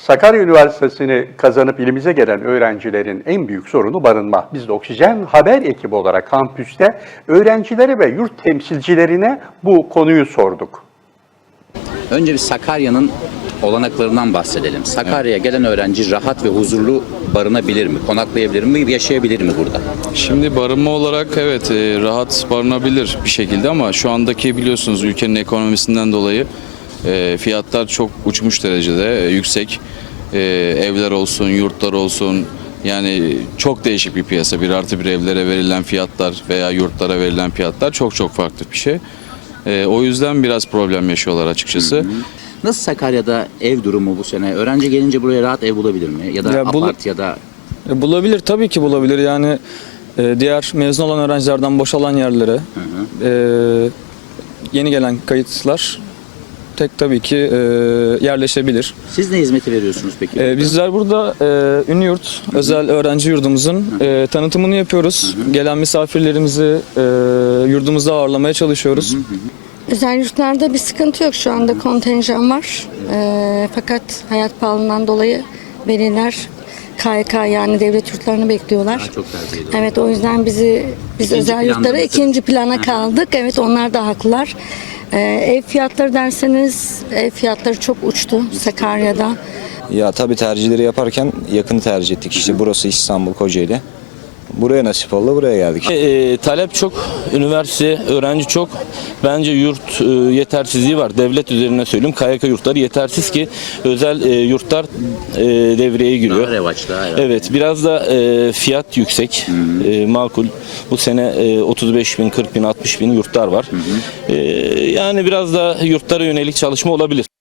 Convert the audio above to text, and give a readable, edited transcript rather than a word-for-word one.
Sakarya Üniversitesi'ni kazanıp ilimize gelen öğrencilerin en büyük sorunu barınma. Biz de Oksijen Haber ekibi olarak kampüste öğrencilere ve yurt temsilcilerine bu konuyu sorduk. Önce bir Sakarya'nın olanaklarından bahsedelim. Sakarya'ya gelen öğrenci rahat ve huzurlu barınabilir mi? Konaklayabilir mi? Yaşayabilir mi burada? Şimdi barınma olarak evet rahat barınabilir bir şekilde ama şu andaki biliyorsunuz ülkenin ekonomisinden dolayı fiyatlar çok uçmuş derecede yüksek. Evler olsun, yurtlar olsun, yani çok değişik bir piyasa. 1+1 evlere verilen fiyatlar veya yurtlara verilen fiyatlar çok farklı bir şey. O yüzden biraz problem yaşıyorlar açıkçası. Nasıl Sakarya'da ev durumu bu sene? Öğrenci gelince buraya rahat ev bulabilir mi? Ya da apart ya da... Bulabilir, tabii ki bulabilir. Yani diğer mezun olan öğrencilerden boşalan yerlere yeni gelen kayıtlar tabii ki yerleşebilir. Siz ne hizmeti veriyorsunuz peki? Bizler burada Üniyurt özel öğrenci yurdumuzun tanıtımını yapıyoruz. Gelen misafirlerimizi yurdumuzda ağırlamaya çalışıyoruz. Özel yurtlarda bir sıkıntı yok. Şu anda kontenjan var. Fakat hayat pahalılığından dolayı veliler KYK yani devlet yurtlarını bekliyorlar. Daha çok tercih ediyorlar. Evet, o yüzden biz özel yurtlara ikinci plana kaldık. Evet, onlar da haklılar. Ev fiyatları derseniz ev fiyatları çok uçtu Sakarya'da. Ya tabii tercihleri yaparken yakını tercih ettik. İşte burası İstanbul, Kocaeli. Buraya nasip oldu, buraya geldik. Talep çok, üniversite, öğrenci çok. Bence yurt yetersizliği var. Devlet üzerine söyleyeyim. KYK yurtları yetersiz ki özel yurtlar devreye giriyor. Revaçta. Evet, biraz da fiyat yüksek, makul. Bu sene 35 bin, 40 bin, 60 bin yurtlar var. Yani biraz da yurtlara yönelik çalışma olabilir.